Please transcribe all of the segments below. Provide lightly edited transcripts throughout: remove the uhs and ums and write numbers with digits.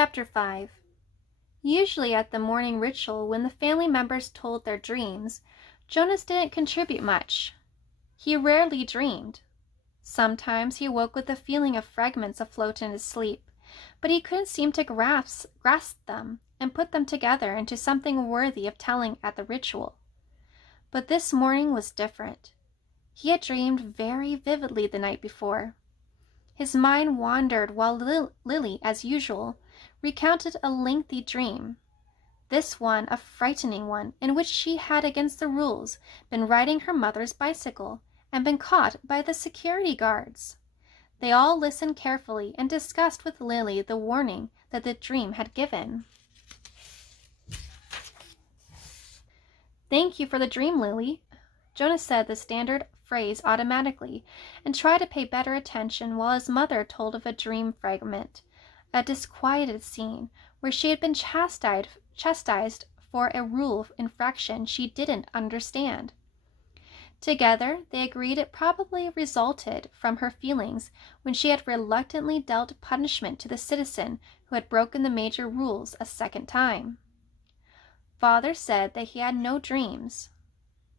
Chapter 5. Usually at the morning ritual, when the family members told their dreams, Jonas didn't contribute much. He rarely dreamed. Sometimes he woke with the feeling of fragments afloat in his sleep, but he couldn't seem to grasp them and put them together into something worthy of telling at the ritual. But this morning was different. He had dreamed very vividly the night before. His mind wandered while Lily, as usual, recounted a lengthy dream. This one a frightening one, in which she had, against the rules, been riding her mother's bicycle and been caught by the security guards. They all listened carefully and discussed with Lily the warning that the dream had given. "Thank you for the dream, Lily." Jonas said the standard phrase automatically and tried to pay better attention while his mother told of a dream fragment, a disquieted scene where she had been chastised for a rule infraction she didn't understand. Together, they agreed it probably resulted from her feelings when she had reluctantly dealt punishment to the citizen who had broken the major rules a second time. Father said that he had no dreams.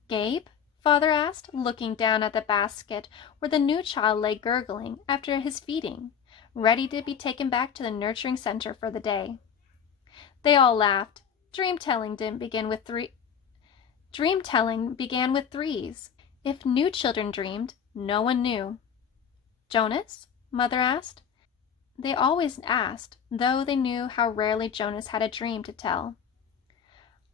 "Gabe?" Father asked, looking down at the basket where the new child lay gurgling after his feeding, ready to be taken back to the nurturing center for the day. They all laughed. Dream-telling began with threes. If new children dreamed, no one knew. "Jonas?" Mother asked. They always asked, though they knew how rarely Jonas had a dream to tell.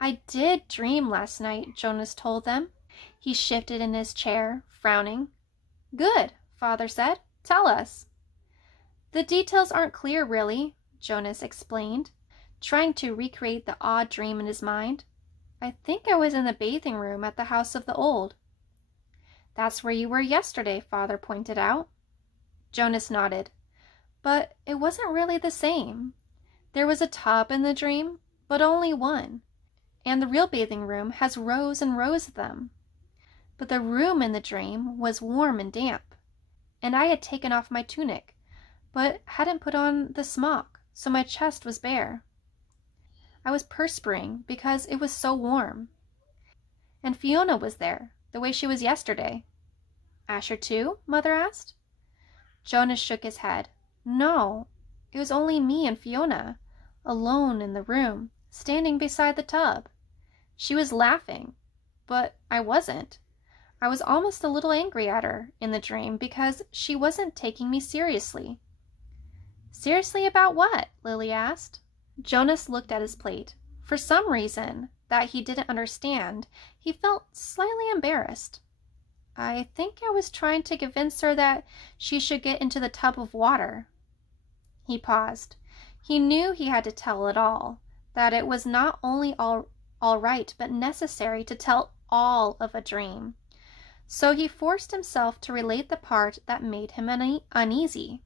"I did dream last night," Jonas told them. He shifted in his chair, frowning. "Good," Father said. "Tell us." "The details aren't clear, really," Jonas explained, trying to recreate the odd dream in his mind. "I think I was in the bathing room at the house of the old." "That's where you were yesterday," Father pointed out. Jonas nodded. "But it wasn't really the same. There was a tub in the dream, but only one. And the real bathing room has rows and rows of them. But the room in the dream was warm and damp. And I had taken off my tunic, but hadn't put on the smock, so my chest was bare. I was perspiring because it was so warm. And Fiona was there, the way she was yesterday." "Asher too?" Mother asked. Jonas shook his head. "No, it was only me and Fiona, alone in the room, standing beside the tub. She was laughing, but I wasn't. I was almost a little angry at her in the dream because she wasn't taking me seriously." "Seriously about what?" Lily asked. Jonas looked at his plate. For some reason that he didn't understand, he felt slightly embarrassed. "I think I was trying to convince her that she should get into the tub of water." He paused. He knew he had to tell it all, that it was not only all right but necessary to tell all of a dream. So he forced himself to relate the part that made him uneasy.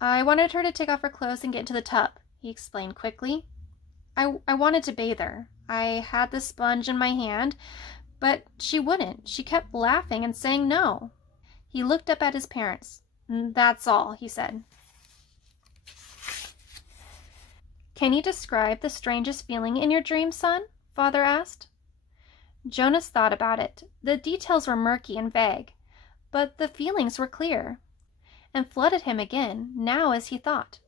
"I wanted her to take off her clothes and get into the tub," he explained quickly. I wanted to bathe her. I had the sponge in my hand, but she wouldn't. She kept laughing and saying no." He looked up at his parents. "That's all," he said. "Can you describe the strangest feeling in your dream, son?" Father asked. Jonas thought about it. The details were murky and vague, but the feelings were clear, and flooded him again, now as he thought.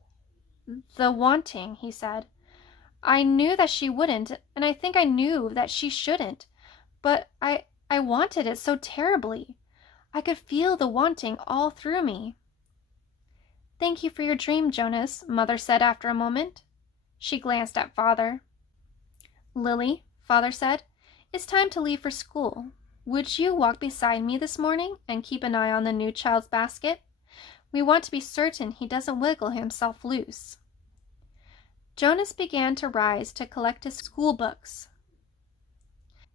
"The wanting," he said. "I knew that she wouldn't, and I think I knew that she shouldn't, but I wanted it so terribly. I could feel the wanting all through me." "Thank you for your dream, Jonas," Mother said after a moment. She glanced at Father. "Lily," Father said, "it's time to leave for school. Would you walk beside me this morning and keep an eye on the new child's basket? We want to be certain he doesn't wiggle himself loose." Jonas began to rise to collect his school books.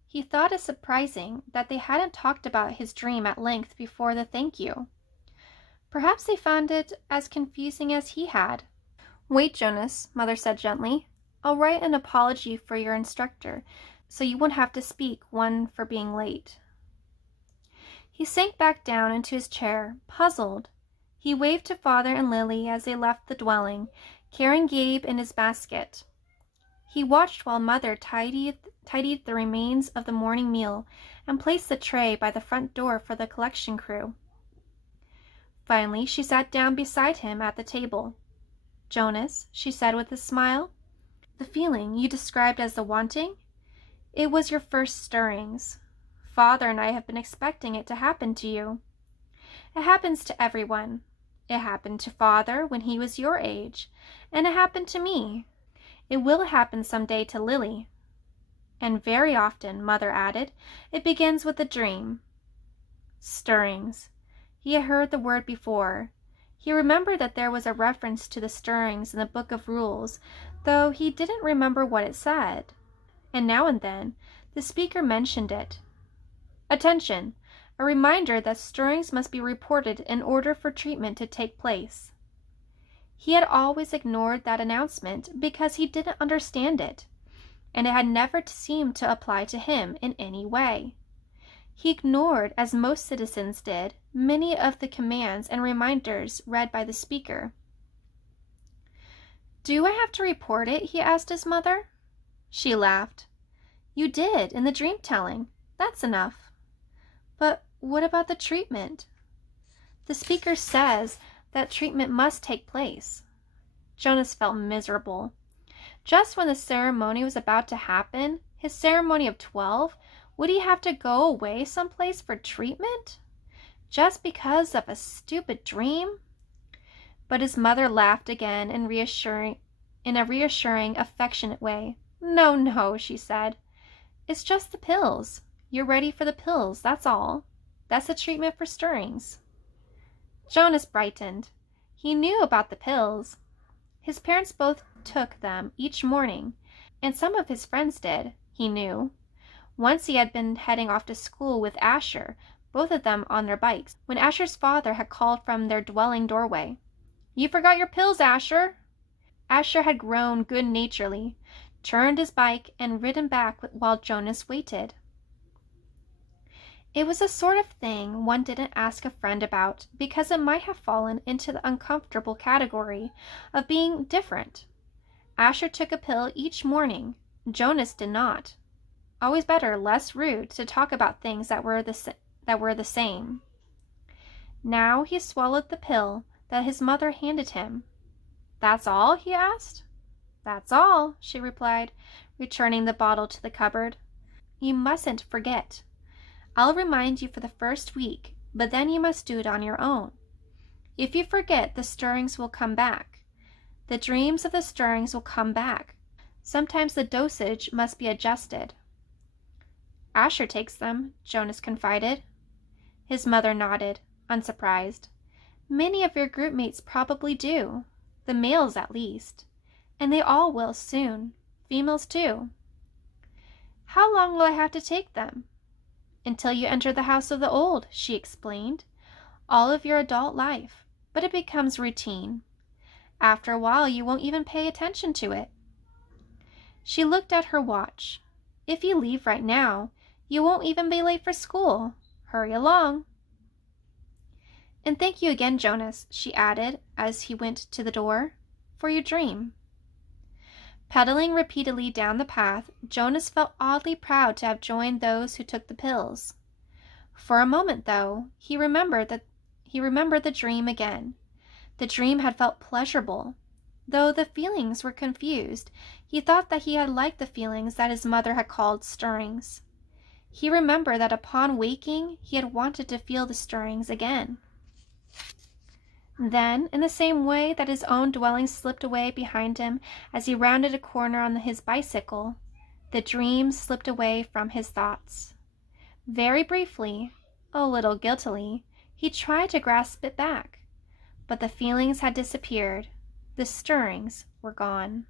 He thought it surprising that they hadn't talked about his dream at length before the thank you. Perhaps they found it as confusing as he had. "Wait, Jonas," Mother said gently. "I'll write an apology for your instructor, so you won't have to speak one for being late." He sank back down into his chair, puzzled. He waved to Father and Lily as they left the dwelling, carrying Gabe in his basket. He watched while Mother tidied the remains of the morning meal and placed the tray by the front door for the collection crew. Finally, she sat down beside him at the table. "Jonas," she said with a smile, "the feeling you described as the wanting, it was your first stirrings. Father and I have been expecting it to happen to you. It happens to everyone. It happened to Father when he was your age, and it happened to me. It will happen someday to Lily. And very often," Mother added, "it begins with a dream." Stirrings. He had heard the word before. He remembered that there was a reference to the stirrings in the Book of Rules, though he didn't remember what it said. And now and then, the speaker mentioned it. Attention! A reminder that stirrings must be reported in order for treatment to take place. He had always ignored that announcement because he didn't understand it, and it had never seemed to apply to him in any way. He ignored, as most citizens did, many of the commands and reminders read by the speaker. "Do I have to report it?" he asked his mother. She laughed. "You did in the dream telling. That's enough." "But what about the treatment?" "The speaker says that treatment must take place." Jonas felt miserable. Just when the ceremony was about to happen, his ceremony of 12, would he have to go away someplace for treatment? Just because of a stupid dream? But his mother laughed again in a reassuring, affectionate way. "No, no," she said. "It's just the pills. You're ready for the pills, that's all. That's the treatment for stirrings." Jonas brightened. He knew about the pills. His parents both took them each morning, and some of his friends did, he knew. Once he had been heading off to school with Asher, both of them on their bikes, when Asher's father had called from their dwelling doorway. "You forgot your pills, Asher." Asher had grown good-naturedly, turned his bike, and ridden back while Jonas waited. It was the sort of thing one didn't ask a friend about because it might have fallen into the uncomfortable category of being different. Asher took a pill each morning. Jonas did not. Always better, less rude, to talk about things that were the same. Now he swallowed the pill that his mother handed him. "That's all?" he asked. "That's all," she replied, returning the bottle to the cupboard. "You mustn't forget. I'll remind you for the first week, but then you must do it on your own. If you forget, the stirrings will come back. The dreams of the stirrings will come back. Sometimes the dosage must be adjusted." "Asher takes them," Jonas confided. His mother nodded, unsurprised. "Many of your group mates probably do, the males at least, and they all will soon, females too." "How long will I have to take them?" "Until you enter the house of the old," she explained. "All of your adult life, but it becomes routine. After a while you won't even pay attention to it." She looked at her watch. "If you leave right now, you won't even be late for school. Hurry along." "And thank you again, Jonas," she added as he went to the door, "for your dream." Pedaling repeatedly down the path, Jonas felt oddly proud to have joined those who took the pills. For a moment, though, he remembered the dream again. The dream had felt pleasurable. Though the feelings were confused, he thought that he had liked the feelings that his mother had called stirrings. He remembered that upon waking, he had wanted to feel the stirrings again. Then, in the same way that his own dwelling slipped away behind him as he rounded a corner on his bicycle, the dream slipped away from his thoughts. Very briefly, a little guiltily, he tried to grasp it back, but the feelings had disappeared. The stirrings were gone.